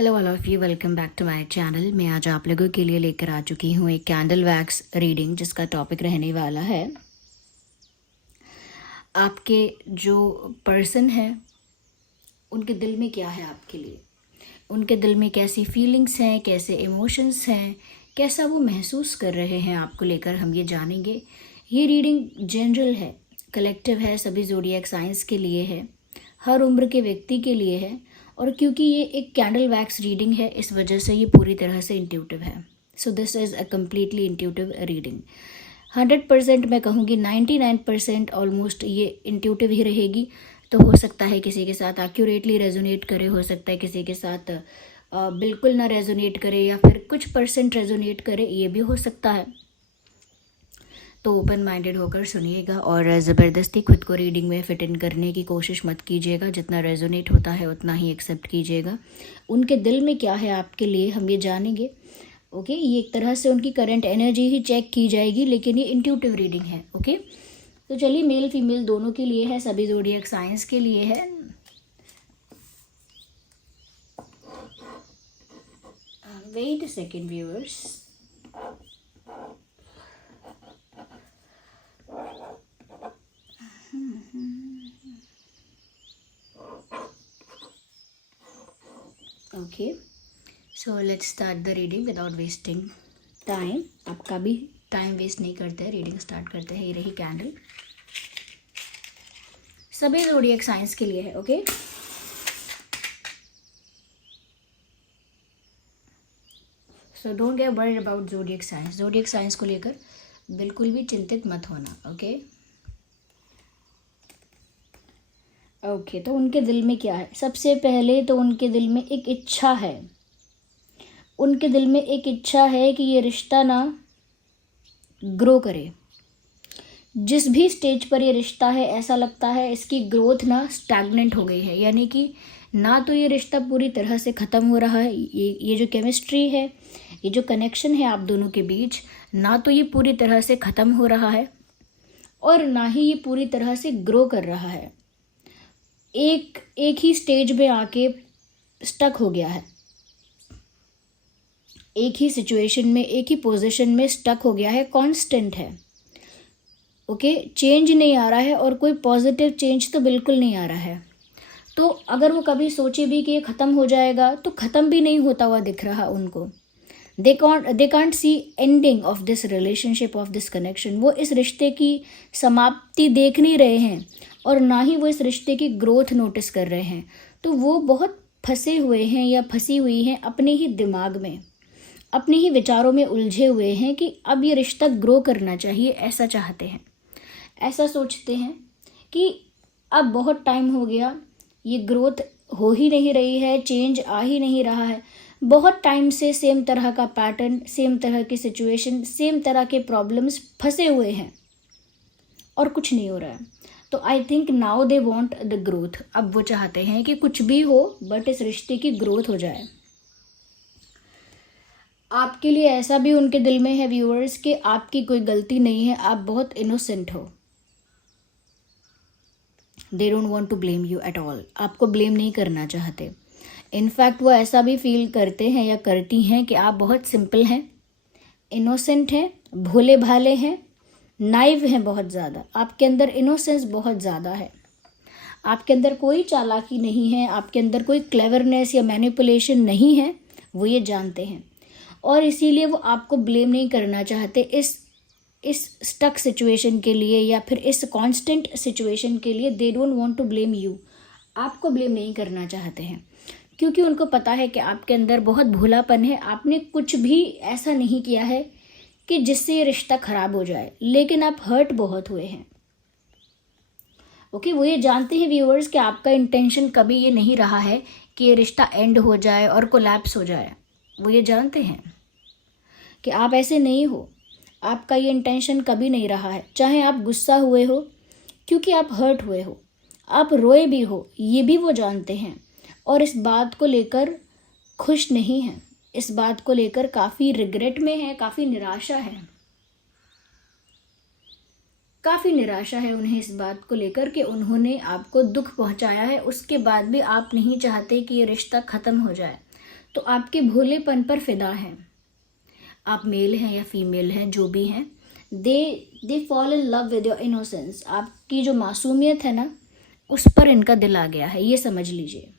Hello all of you, welcome back to my channel. मैं आज आप लोगों के लिए लेकर आ चुकी हूँ एक कैंडल वैक्स रीडिंग, जिसका टॉपिक रहने वाला है आपके जो पर्सन है उनके दिल में क्या है आपके लिए, उनके दिल में कैसी फीलिंग्स हैं, कैसे इमोशंस हैं, कैसा वो महसूस कर रहे हैं आपको लेकर, हम ये जानेंगे। ये रीडिंग जनरल है, कलेक्टिव है, सभी ज़ोडिएक साइंस के लिए है, हर उम्र के व्यक्ति के लिए है। और क्योंकि ये एक कैंडल वैक्स रीडिंग है, इस वजह से ये पूरी तरह से इंट्यूटिव है। So this is a completely intuitive reading. 100% मैं कहूँगी 99% ऑलमोस्ट ये इंट्यूटिव ही रहेगी। तो हो सकता है किसी के साथ एक्यूरेटली रेजोनेट करे, हो सकता है किसी के साथ बिल्कुल ना रेजोनेट करे, या फिर कुछ परसेंट रेजोनेट करे, ये भी हो सकता है। तो ओपन माइंडेड होकर सुनिएगा और ज़बरदस्ती खुद को रीडिंग में फिट इन करने की कोशिश मत कीजिएगा। जितना रेजोनेट होता है उतना ही एक्सेप्ट कीजिएगा। उनके दिल में क्या है आपके लिए, हम ये जानेंगे। ओके, ये एक तरह से उनकी करंट एनर्जी ही चेक की जाएगी, लेकिन ये इंट्यूटिव रीडिंग है। ओके, तो चलिए, मेल फीमेल दोनों के लिए है, सभी ज़ोडिएक साइंस के लिए है। Wait a second viewers. Okay, so let's start the reading without wasting time. आपका भी टाइम वेस्ट नहीं करते हैं, रीडिंग स्टार्ट करते हैं। ये रही कैंडल, सभी ज़ोडिएक साइंस के लिए है। Okay, so don't get worried about zodiac science. Zodiac science को लेकर बिल्कुल भी चिंतित मत होना। ओके ओके, तो उनके दिल में क्या है? सबसे पहले तो उनके दिल में एक इच्छा है। उनके दिल में एक इच्छा है कि ये रिश्ता ना ग्रो करे। जिस भी स्टेज पर ये रिश्ता है, ऐसा लगता है इसकी ग्रोथ ना स्टैग्नेंट हो गई है, यानी कि ना तो ये रिश्ता पूरी तरह से ख़त्म हो रहा है, ये जो केमिस्ट्री है, ये जो कनेक्शन है आप दोनों के बीच, ना तो ये पूरी तरह से ख़त्म हो रहा है और ना ही ये पूरी तरह से ग्रो कर रहा है। एक ही स्टेज में आके स्टक हो गया है, एक ही सिचुएशन में, एक ही पोजीशन में स्टक हो गया है, कांस्टेंट है। ओके, चेंज नहीं आ रहा है और कोई पॉजिटिव चेंज तो बिल्कुल नहीं आ रहा है। तो अगर वो कभी सोचे भी कि ये ख़त्म हो जाएगा, तो ख़त्म भी नहीं होता हुआ दिख रहा उनको। They can't see ending of this relationship, of this connection. वो इस रिश्ते की समाप्ति देख नहीं रहे हैं और ना ही वो इस रिश्ते की ग्रोथ नोटिस कर रहे हैं। तो वो बहुत फंसे हुए हैं या फंसी हुई हैं अपने ही दिमाग में, अपने ही विचारों में उलझे हुए हैं कि अब ये रिश्ता ग्रो करना चाहिए, ऐसा चाहते हैं, ऐसा सोचते हैं कि अब बहुत टाइम हो गया, ये ग्रोथ हो ही नहीं रही है, चेंज आ ही नहीं रहा है। बहुत टाइम से सेम तरह का पैटर्न, सेम तरह की सिचुएशन, सेम तरह के प्रॉब्लम्स, फंसे हुए हैं और कुछ नहीं हो रहा है। तो I think now they want the growth. अब वो चाहते हैं कि कुछ भी हो बट इस रिश्ते की ग्रोथ हो जाए। आपके लिए ऐसा भी उनके दिल में है व्यूअर्स कि आपकी कोई गलती नहीं है, आप बहुत इनोसेंट हो। They don't want to blame you at all. आपको ब्लेम नहीं करना चाहते। इनफैक्ट वो ऐसा भी फील करते हैं या करती हैं कि आप बहुत सिंपल हैं, इनोसेंट हैं, भोले भाले हैं, नाइव हैं बहुत ज़्यादा। आपके अंदर इनोसेंस बहुत ज़्यादा है, आपके अंदर कोई चालाकी नहीं है, आपके अंदर कोई क्लेवरनेस या मैनिपुलेशन नहीं है, वो ये जानते हैं। और इसीलिए वो आपको ब्लेम नहीं करना चाहते इस स्टक सिचुएशन के लिए या फिर इस कांस्टेंट सिचुएशन के लिए। They don't want to blame you. आपको ब्लेम नहीं करना चाहते हैं क्योंकि उनको पता है कि आपके अंदर बहुत भोलापन है। आपने कुछ भी ऐसा नहीं किया है कि जिससे ये रिश्ता ख़राब हो जाए, लेकिन आप हर्ट बहुत हुए हैं। ओके, वो ये जानते हैं व्यूअर्स कि आपका इंटेंशन कभी ये नहीं रहा है कि ये रिश्ता एंड हो जाए और कोलैप्स हो जाए। वो ये जानते हैं कि आप ऐसे नहीं हो, आपका ये इंटेंशन कभी नहीं रहा है। चाहे आप गुस्सा हुए हो क्योंकि आप हर्ट हुए हो, आप रोए भी हो, ये भी वो जानते हैं और इस बात को लेकर खुश नहीं हैं। इस बात को लेकर काफ़ी रिग्रेट में है, काफ़ी निराशा है, काफ़ी निराशा है उन्हें इस बात को लेकर कि उन्होंने आपको दुख पहुंचाया है। उसके बाद भी आप नहीं चाहते कि ये रिश्ता ख़त्म हो जाए। तो आपके भोलेपन पर फिदा हैं। आप मेल हैं या फीमेल हैं, जो भी हैं, they fall in love with your innocence. आपकी जो मासूमियत है ना, उस पर इनका दिल आ गया है, ये समझ लीजिए।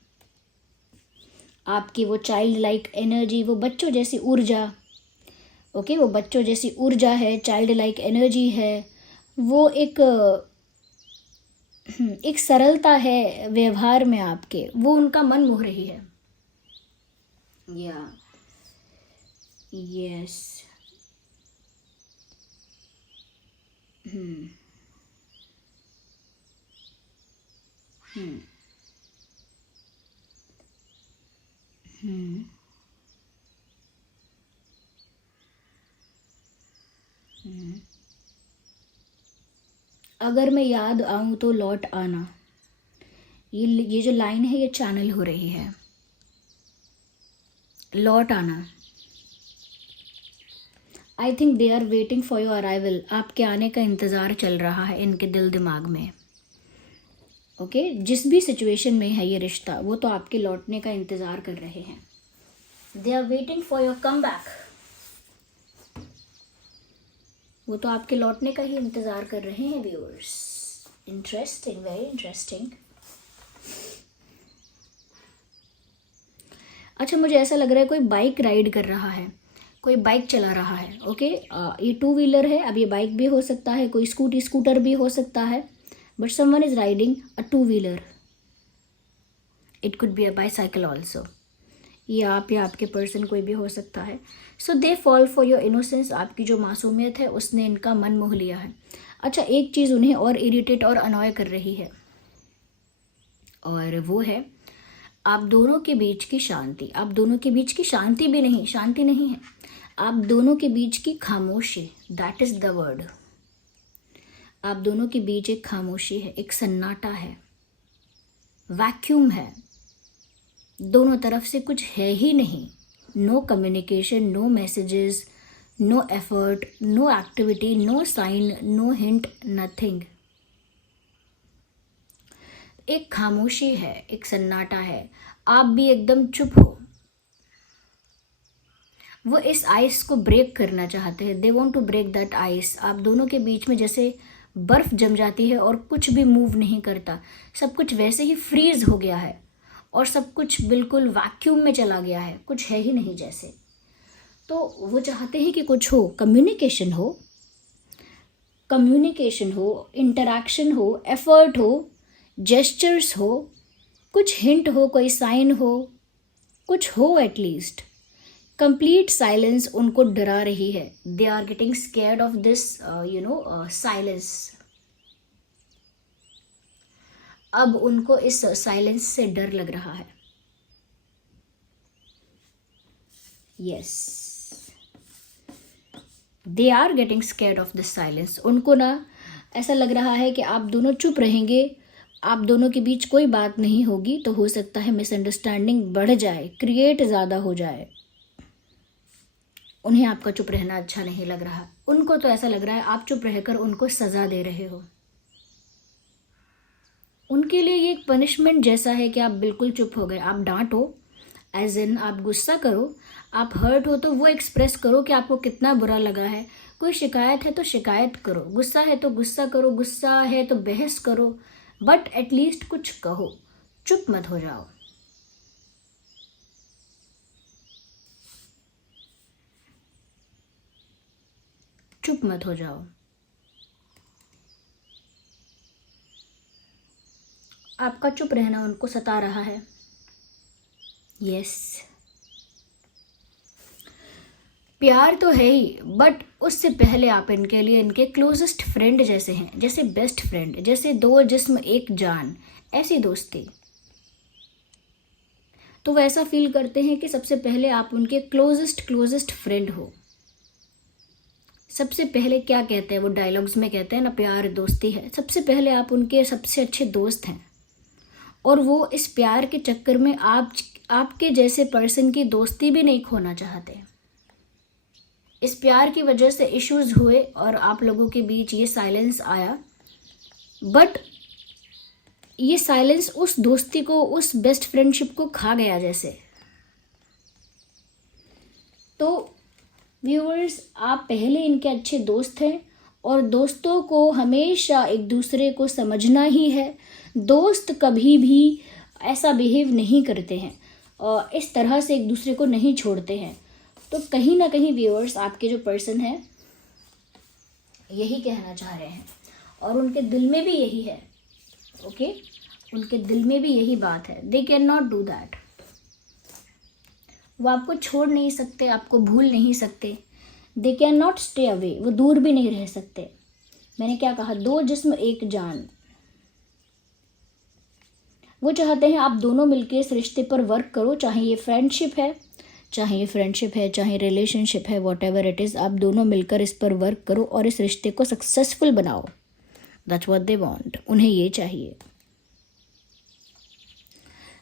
आपकी वो चाइल्ड लाइक एनर्जी, वो बच्चों जैसी ऊर्जा, ओके, वो बच्चों जैसी ऊर्जा है, चाइल्ड लाइक एनर्जी है, वो एक सरलता है व्यवहार में आपके, वो उनका मन मोह रही है। या यस। हम्म हम्म हम्म हम्म। अगर मैं याद आऊं तो लौट आना, ये जो लाइन है ये चैनल हो रही है। लौट आना, I think they are waiting for your arrival. आपके आने का इंतज़ार चल रहा है इनके दिल दिमाग में। ओके, जिस भी सिचुएशन में है ये रिश्ता, वो तो आपके लौटने का इंतज़ार कर रहे हैं। They are waiting for your come back. वो तो आपके लौटने का ही इंतज़ार कर रहे हैं व्यूअर्स। Interesting, very interesting. अच्छा, मुझे ऐसा लग रहा है कोई बाइक राइड कर रहा है, कोई बाइक चला रहा है। ओके, ये 2 व्हीलर है, अब ये बाइक भी हो सकता है, कोई स्कूटर भी हो सकता है, but someone is riding a 2 wheeler. It could be a bicycle also. ये आप या आपके पर्सन कोई भी हो सकता है। So they fall for your innocence. आपकी जो मासूमियत है उसने इनका मन मोह लिया है। अच्छा, एक चीज़ उन्हें और इरिटेट और अनॉय कर रही है, और वो है आप दोनों के बीच की शांति। आप दोनों के बीच की शांति भी नहीं, शांति नहीं है, आप दोनों के बीच की खामोशी, दैट इज़ द वर्ड। आप दोनों के बीच एक खामोशी है, एक सन्नाटा है, वैक्यूम है, दोनों तरफ से कुछ है ही नहीं। No communication, no messages, no effort, no activity, no sign, no hint, nothing. एक खामोशी है, एक सन्नाटा है, आप भी एकदम चुप हो। वो इस आइस को ब्रेक करना चाहते हैं, they want to break that ice. आप दोनों के बीच में जैसे बर्फ जम जाती है और कुछ भी मूव नहीं करता, सब कुछ वैसे ही फ्रीज हो गया है और सब कुछ बिल्कुल वैक्यूम में चला गया है, कुछ है ही नहीं जैसे। तो वो चाहते हैं कि कुछ हो, कम्युनिकेशन हो, इंटरैक्शन हो, एफर्ट हो, जेस्चर्स हो, कुछ हिंट हो, कोई साइन हो, कुछ हो एटलीस्ट। कंप्लीट साइलेंस उनको डरा रही है। They are getting scared of this silence. अब उनको इस साइलेंस से डर लग रहा है। Yes, they are getting scared of this silence. उनको ना ऐसा लग रहा है कि आप दोनों चुप रहेंगे, आप दोनों के बीच कोई बात नहीं होगी, तो हो सकता है मिसअंडरस्टैंडिंग बढ़ जाए, क्रिएट ज़्यादा हो जाए। उन्हें आपका चुप रहना अच्छा नहीं लग रहा। उनको तो ऐसा लग रहा है आप चुप रहकर उनको सज़ा दे रहे हो। उनके लिए ये एक पनिशमेंट जैसा है कि आप बिल्कुल चुप हो गए। आप डांटो, एज इन आप गुस्सा करो, आप हर्ट हो तो वो एक्सप्रेस करो कि आपको कितना बुरा लगा है। कोई शिकायत है तो शिकायत करो, गुस्सा है तो गुस्सा करो, गुस्सा है तो बहस करो, बट एटलीस्ट कुछ कहो, चुप मत हो जाओ। चुप मत हो जाओ। आपका चुप रहना उनको सता रहा है। यस, प्यार तो है ही, बट उससे पहले आप इनके लिए इनके क्लोजेस्ट फ्रेंड जैसे हैं, जैसे बेस्ट फ्रेंड, जैसे दो जिस्म एक जान, ऐसी दोस्ती। तो वो ऐसा फील करते हैं कि सबसे पहले आप उनके क्लोजेस्ट फ्रेंड हो। सबसे पहले क्या कहते हैं वो डायलॉग्स में कहते हैं ना, प्यार दोस्ती है, सबसे पहले आप उनके सबसे अच्छे दोस्त हैं। और वो इस प्यार के चक्कर में आपके जैसे पर्सन की दोस्ती भी नहीं खोना चाहते। इस प्यार की वजह से इश्यूज हुए और आप लोगों के बीच ये साइलेंस आया, बट ये साइलेंस उस दोस्ती को, उस बेस्ट फ्रेंडशिप को खा गया जैसे। तो व्यूअर्स, आप पहले इनके अच्छे दोस्त हैं और दोस्तों को हमेशा एक दूसरे को समझना ही है। दोस्त कभी भी ऐसा बिहेव नहीं करते हैं और इस तरह से एक दूसरे को नहीं छोड़ते हैं। तो कहीं ना कहीं व्यूअर्स, आपके जो पर्सन है यही कहना चाह रहे हैं और उनके दिल में भी यही है। ओके, उनके दिल में भी यही बात है। They can not do that. वो आपको छोड़ नहीं सकते, आपको भूल नहीं सकते। They can not stay away, वो दूर भी नहीं रह सकते। मैंने क्या कहा, दो जिस्म एक जान। वो चाहते हैं आप दोनों मिलकर इस रिश्ते पर वर्क करो, चाहे ये फ्रेंडशिप है, चाहे रिलेशनशिप है, वॉट एवर इट इज़, आप दोनों मिलकर इस पर वर्क करो और इस रिश्ते को सक्सेसफुल बनाओ। That's what they want. उन्हें ये चाहिए।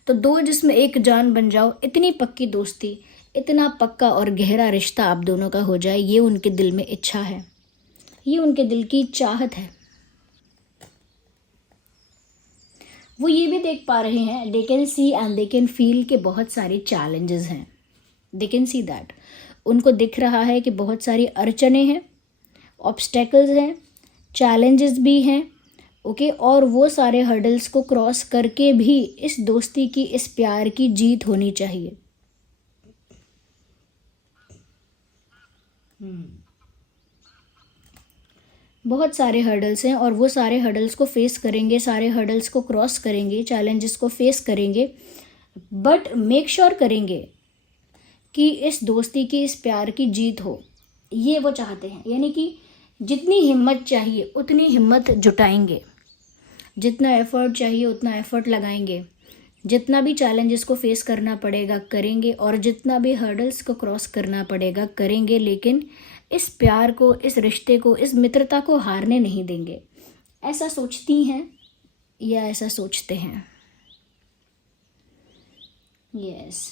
तो दो जिसमें एक जान बन जाओ, इतनी पक्की दोस्ती, इतना पक्का और गहरा रिश्ता आप दोनों का हो जाए, ये उनके दिल में इच्छा है, ये उनके दिल की चाहत है। वो ये भी देख पा रहे हैं, they can see and they can feel कि बहुत सारे चैलेंजेस हैं। They can see that. उनको दिख रहा है कि बहुत सारी अड़चने हैं, ऑब्स्टेकल्स हैं, चैलेंजेस भी हैं। ओके, और वो सारे हर्डल्स को क्रॉस करके भी इस दोस्ती की, इस प्यार की जीत होनी चाहिए। बहुत सारे हर्डल्स हैं और वो सारे हर्डल्स को फेस करेंगे, सारे हर्डल्स को क्रॉस करेंगे, चैलेंजेस को फेस करेंगे, बट मेक श्योर करेंगे कि इस दोस्ती की, इस प्यार की जीत हो। ये वो चाहते हैं। यानी कि जितनी हिम्मत चाहिए उतनी हिम्मत जुटाएंगे, जितना एफर्ट चाहिए उतना एफर्ट लगाएंगे, जितना भी चैलेंजेस को फेस करना पड़ेगा करेंगे, और जितना भी हर्डल्स को क्रॉस करना पड़ेगा करेंगे, लेकिन इस प्यार को, इस रिश्ते को, इस मित्रता को हारने नहीं देंगे। ऐसा सोचती हैं या ऐसा सोचते हैं? यस,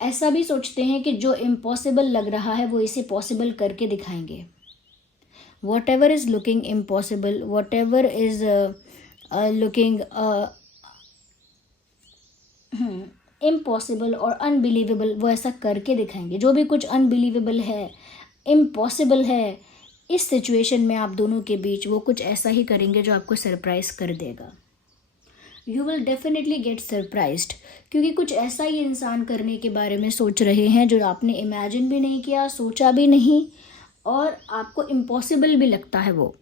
ऐसा भी सोचते हैं कि जो इम्पॉसिबल लग रहा है वो इसे पॉसिबल करके दिखाएंगे। What ever is looking impossible, what ever is looking impossible और अनबिलीवेबल, वो ऐसा करके दिखाएंगे। जो भी कुछ अनबिलीवेबल है, इम्पॉसिबल है इस सिचुएशन में आप दोनों के बीच, वो कुछ ऐसा ही करेंगे जो आपको सरप्राइज कर देगा। You will definitely get surprised, क्योंकि कुछ ऐसा ही इंसान करने के बारे में सोच रहे हैं जो आपने इमेजिन भी नहीं किया, सोचा भी नहीं, और आपको इम्पॉसिबल भी लगता है वो।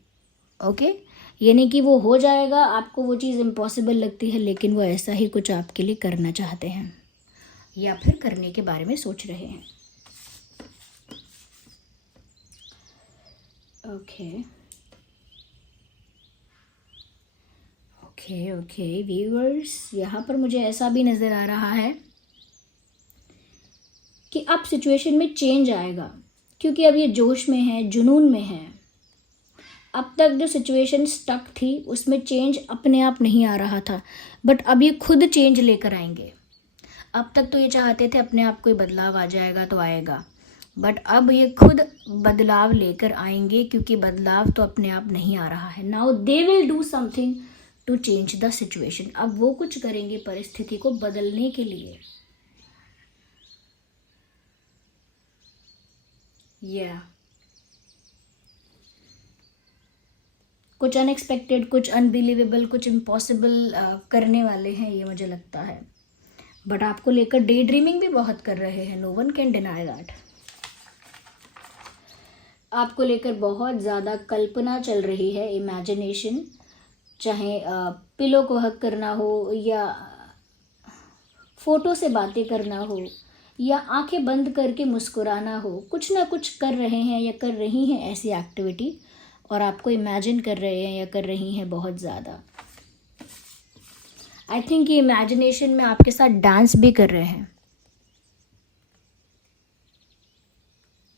ओके, यानी कि वो हो जाएगा, आपको वो चीज़ इम्पॉसिबल लगती है, लेकिन वो ऐसा ही कुछ आपके लिए करना चाहते हैं या फिर करने के बारे में सोच रहे हैं। ओके ओके ओके व्यूअर्स, यहाँ पर मुझे ऐसा भी नज़र आ रहा है कि अब सिचुएशन में चेंज आएगा, क्योंकि अब ये जोश में है, जुनून में है। अब तक जो सिचुएशन स्टक थी उसमें चेंज अपने आप नहीं आ रहा था, बट अब ये खुद चेंज लेकर आएंगे। अब तक तो ये चाहते थे अपने आप कोई बदलाव आ जाएगा तो आएगा, बट अब ये खुद बदलाव लेकर आएंगे, क्योंकि बदलाव तो अपने आप नहीं आ रहा है। Now they will do something to change the situation. अब वो कुछ करेंगे परिस्थिति को बदलने के लिए। कुछ अनएक्सपेक्टेड, कुछ अनबिलीवेबल, कुछ इम्पॉसिबल करने वाले हैं ये मुझे लगता है। बट आपको लेकर डे ड्रीमिंग भी बहुत कर रहे हैं, no one can deny that. आपको लेकर बहुत ज़्यादा कल्पना चल रही है, इमेजिनेशन, चाहे पिलो को हक करना हो, या फ़ोटो से बातें करना हो, या आंखें बंद करके मुस्कुराना हो, कुछ ना कुछ कर रहे हैं या कर रही हैं ऐसी एक्टिविटी, और आपको इमेजिन कर रहे हैं या कर रही हैं बहुत ज़्यादा। आई थिंक ये इमेजिनेशन में आपके साथ डांस भी कर रहे हैं।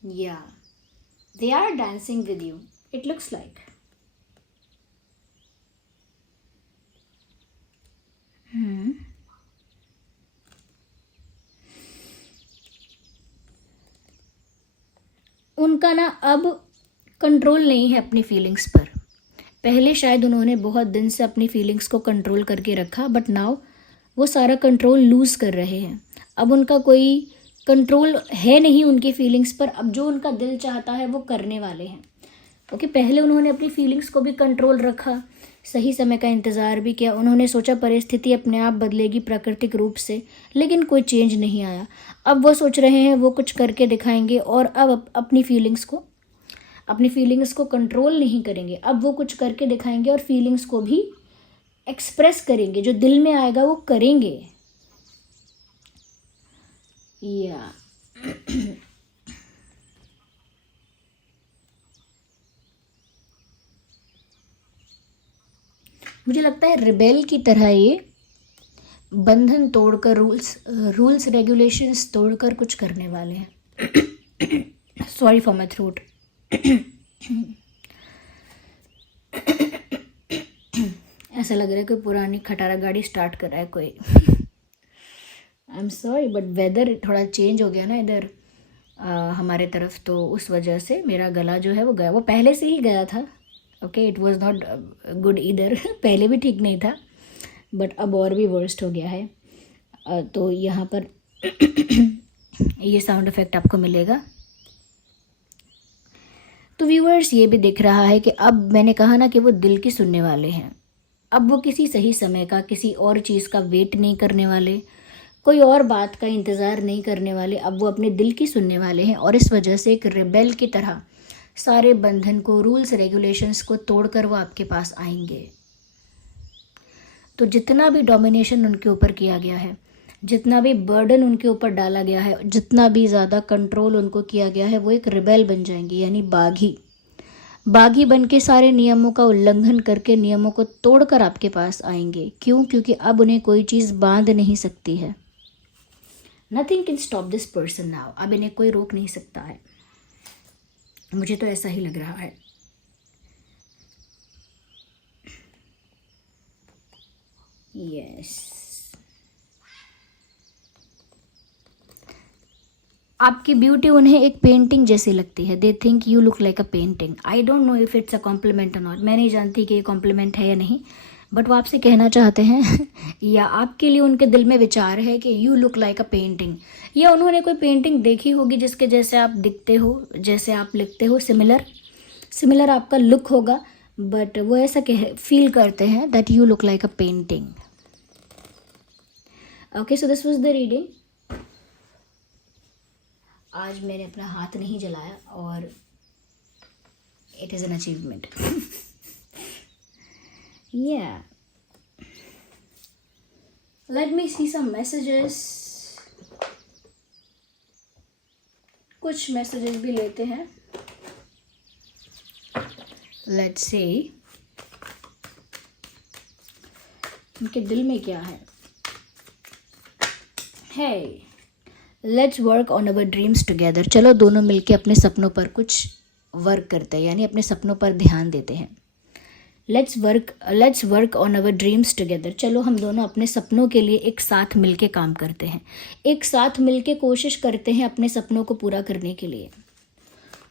या they are dancing with you, it looks like. उनका ना अब कंट्रोल नहीं है अपनी फीलिंग्स पर। पहले शायद उन्होंने बहुत दिन से अपनी फीलिंग्स को कंट्रोल करके रखा, बट नाउ वो सारा कंट्रोल लूज़ कर रहे हैं। अब उनका कोई कंट्रोल है नहीं उनकी फीलिंग्स पर। अब जो उनका दिल चाहता है वो करने वाले हैं। ओके, पहले उन्होंने अपनी फीलिंग्स को भी कंट्रोल रखा, सही समय का इंतज़ार भी किया, उन्होंने सोचा परिस्थिति अपने आप बदलेगी प्राकृतिक रूप से, लेकिन कोई चेंज नहीं आया। अब वो सोच रहे हैं वो कुछ करके दिखाएंगे, और अब अपनी फीलिंग्स को कंट्रोल नहीं करेंगे। अब वो कुछ करके दिखाएंगे और फीलिंग्स को भी एक्सप्रेस करेंगे, जो दिल में आएगा वो करेंगे। या मुझे लगता है रिबेल की तरह ये बंधन तोड़कर, रूल्स रेगुलेशंस तोड़कर कुछ करने वाले हैं। Sorry for my throat. ऐसा लग रहा है कोई पुरानी खटारा गाड़ी स्टार्ट कर रहा है कोई। I am sorry, but weather थोड़ा चेंज हो गया ना इधर हमारे तरफ, तो उस वजह से मेरा गला जो है वो गया, वो पहले से ही गया था। Okay, it was not good either. पहले भी ठीक नहीं था, बट अब और भी वर्स्ट हो गया है। तो यहाँ पर ये साउंड इफ़ेक्ट आपको मिलेगा। तो व्यूअर्स, ये भी दिख रहा है कि अब मैंने कहा ना कि वो दिल की सुनने वाले हैं। अब वो किसी सही समय का, किसी और चीज़ का वेट नहीं करने वाले, कोई और बात का इंतज़ार नहीं करने वाले। अब वो अपने दिल की सुनने वाले हैं, और इस वजह से एक रिबेल की तरह सारे बंधन को, रूल्स रेगुलेशंस को तोड़कर वो आपके पास आएंगे। तो जितना भी डोमिनेशन उनके ऊपर किया गया है, जितना भी बर्डन उनके ऊपर डाला गया है, जितना भी ज़्यादा कंट्रोल उनको किया गया है, वो एक रिबेल बन जाएंगे, यानी बागी बन के सारे नियमों का उल्लंघन करके, नियमों को तोड़कर आपके पास आएंगे। क्यों? क्योंकि अब उन्हें कोई चीज़ बांध नहीं सकती है। Nothing can stop this person now. अब इन्हें कोई रोक नहीं सकता है, मुझे तो ऐसा ही लग रहा है। यस, आपकी ब्यूटी उन्हें एक पेंटिंग जैसी लगती है। They think you look like a painting. I don't know if it's a compliment और नॉट। मैं नहीं जानती कि ये कॉम्प्लीमेंट है या नहीं, बट वो आपसे कहना चाहते हैं या आपके लिए उनके दिल में विचार है कि you look like a painting, या उन्होंने कोई पेंटिंग देखी होगी जिसके जैसे आप दिखते हो, जैसे आप लिखते हो, सिमिलर आपका लुक होगा, बट वो ऐसा फील करते हैं that you look like a painting. Okay, so this was the reading. आज मैंने अपना हाथ नहीं जलाया, और it is an achievement. Yeah, let me see some messages. कुछ मैसेजेस भी लेते हैं। Let's see उनके दिल में क्या है। Hey, let's work on our dreams together. चलो दोनों मिलके अपने सपनों पर कुछ वर्क करते हैं, यानी अपने सपनों पर ध्यान देते हैं। Let's work on our dreams together. चलो हम दोनों अपने सपनों के लिए एक साथ मिलके काम करते हैं, एक साथ मिलके कोशिश करते हैं अपने सपनों को पूरा करने के लिए।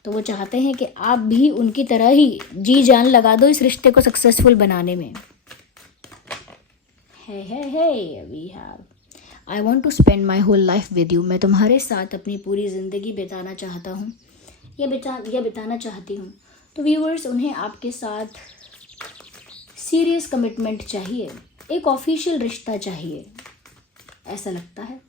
तो वो चाहते हैं कि आप भी उनकी तरह ही जी जान लगा दो इस रिश्ते को सक्सेसफुल बनाने में। We have, I want to spend my whole life with you. मैं तुम्हारे साथ अपनी पूरी ज़िंदगी बिताना चाहता हूँ, या बिताना चाहती हूँ। तो व्यूअर्स, उन्हें आपके साथ सीरियस कमिटमेंट चाहिए, एक ऑफिशियल रिश्ता चाहिए, ऐसा लगता है।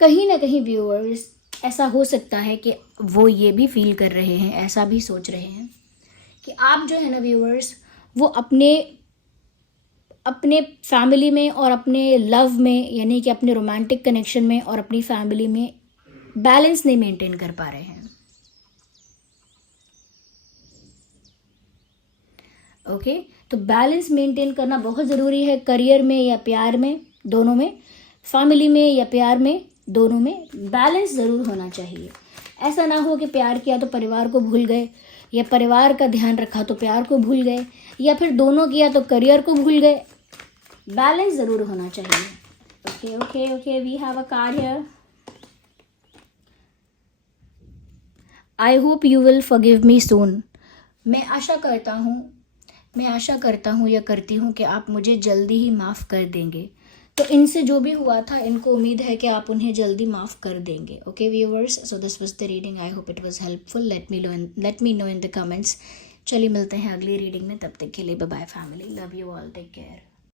कहीं ना कहीं व्यूअर्स, ऐसा हो सकता है कि वो ये भी फील कर रहे हैं, ऐसा भी सोच रहे हैं कि आप जो है ना व्यूअर्स, वो अपने फैमिली में और अपने लव में, यानी कि अपने रोमांटिक कनेक्शन में और अपनी फैमिली में बैलेंस नहीं मेंटेन कर पा रहे हैं। ओके, तो बैलेंस मेंटेन करना बहुत ज़रूरी है, करियर में या प्यार में, दोनों में, फैमिली में या प्यार में, दोनों में बैलेंस ज़रूर होना चाहिए। ऐसा ना हो कि प्यार किया तो परिवार को भूल गए, या परिवार का ध्यान रखा तो प्यार को भूल गए, या फिर दोनों किया तो करियर को भूल गए। बैलेंस ज़रूर होना चाहिए। Okay okay okay, we have a card here. I hope you will forgive me soon. मैं आशा करता हूँ या करती हूँ कि आप मुझे जल्दी ही माफ़ कर देंगे। तो इनसे जो भी हुआ था, इनको उम्मीद है कि आप उन्हें जल्दी माफ़ कर देंगे. Okay viewers, so this was the reading. I hope it was helpful. Let me know in the comments. चलिए मिलते हैं अगली रीडिंग में. तब तक के लिए bye bye family. Love you all. Take care.